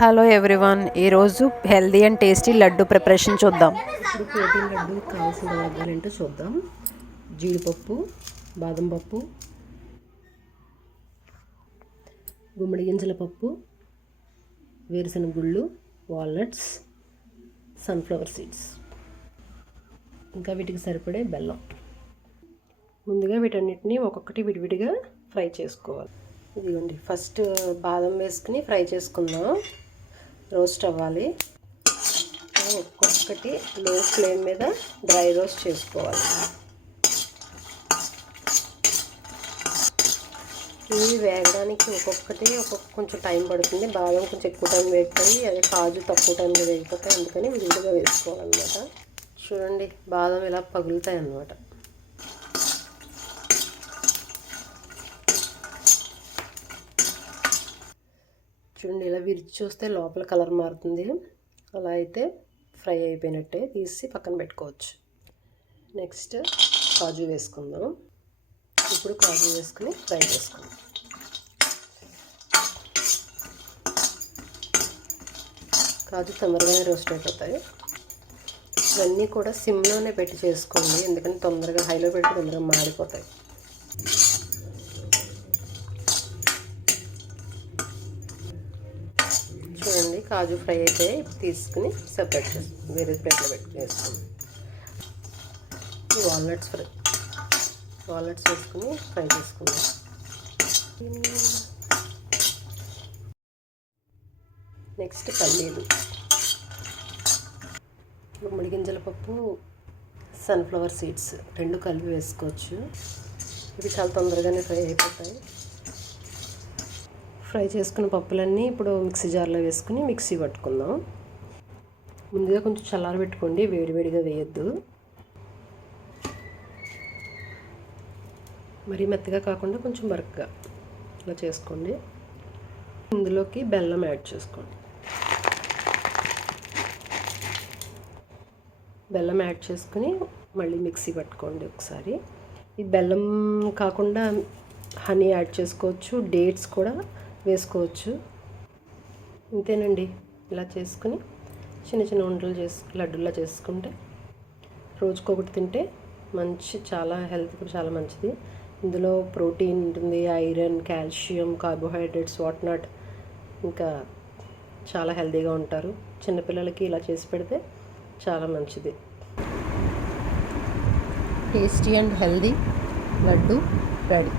Hello everyone, ఈరోజు healthy and tasty laddu preparation చూద్దాం. ఇప్పుడు ప్రోటీన్ లడ్డు కావాల్సిన పదార్థాలు ఏంటో చూద్దాం. జీడిపప్పు, బాదం పప్పు, గుమ్మడి గింజల పప్పు, వేరుశనగ గుళ్ళు, వాల్నట్స్, సన్ఫ్లవర్ సీడ్స్, ఇంకా వీటికి సరిపడే బెల్లం. ముందుగా వీటన్నిటిని ఒక్కొక్కటి విడివిడిగా ఫ్రై చేసుకోవాలి. ఇదిగోండి, ఫస్ట్ బాదం వేసుకుని ఫ్రై చేసుకుందాం. రోస్ట్ అవ్వాలి. ఒక్కొక్కటి లో ఫ్లేమ్ మీద డ్రై రోస్ట్ చేసుకోవాలి. ఇవి వేగడానికి ఒక్కొక్కటి కొంచెం టైం పడుతుంది. బాదం కొంచెం ఎక్కువ టైం వేగుతాయి, అదే కాజు తక్కువ టైంలో వేగిపోతాయి. అందుకని విడిగా వేసుకోవాలన్నమాట. చూడండి, బాదం ఇలా పగులుతాయి అన్నమాట. చూడండి, ఇలా విరిచి చూస్తే లోపల కలర్ మారుతుంది. అలా అయితే ఫ్రై అయిపోయినట్టే, తీసి పక్కన పెట్టుకోవచ్చు. నెక్స్ట్ కాజు వేసుకుందాం. ఇప్పుడు కాజు వేసుకుని ఫ్రై చేసుకుందాం. కాజు తొందరగానే రోస్ట్ అయిపోతాయి. ఇవన్నీ కూడా సిమ్లోనే పెట్టి చేసుకోండి, ఎందుకంటే తొందరగా హైలో పెట్టి తొందరగా మాడిపోతాయి. చూడండి, కాజు ఫ్రై అయితే తీసుకుని సెపరేట్ చేసుకుందాం, వేరే ప్లేట్లో పెట్టి వేసుకుందాం. వాల్నట్స్ వేసుకుని ఫ్రై చేసుకుందాం. నెక్స్ట్ పల్లీలు, గుమ్మడి గింజల పప్పు, సన్ఫ్లవర్ సీడ్స్ రెండు కలిపి వేసుకోవచ్చు. ఇవి చాలా తొందరగానే ఫ్రై అయిపోతాయి. ఫ్రై చేసుకున్న పప్పులన్నీ ఇప్పుడు మిక్సీ జార్లో వేసుకుని మిక్సీ పట్టుకుందాం. ముందుగా కొంచెం చల్లారబెట్టుకోండి, వేడివేడిగా వేయొద్దు. మరీ మెత్తగా కాకుండా కొంచెం బరకగా ఇలా చేసుకోండి. ఇందులోకి బెల్లం యాడ్ చేసుకోండి. బెల్లం యాడ్ చేసుకుని మళ్ళీ మిక్సీ పట్టుకోండి ఒకసారి. ఈ బెల్లం కాకుండా హనీ యాడ్ చేసుకోవచ్చు, డేట్స్ కూడా వేసుకోవచ్చు. ఇంతేనండి, ఇలా చేసుకుని చిన్న చిన్న ఉండలు లడ్డూలా చేసుకుంటే రోజుకొకటి తింటే చాలా హెల్త్కి చాలా మంచిది. ఇందులో ప్రోటీన్ ఉంటుంది, ఐరన్, కాల్షియం, కార్బోహైడ్రేట్స్, వాట్నాట్, ఇంకా చాలా హెల్తీగా ఉంటారు. చిన్నపిల్లలకి ఇలా చేసి పెడితే చాలా మంచిది. Tasty and healthy laddu ready.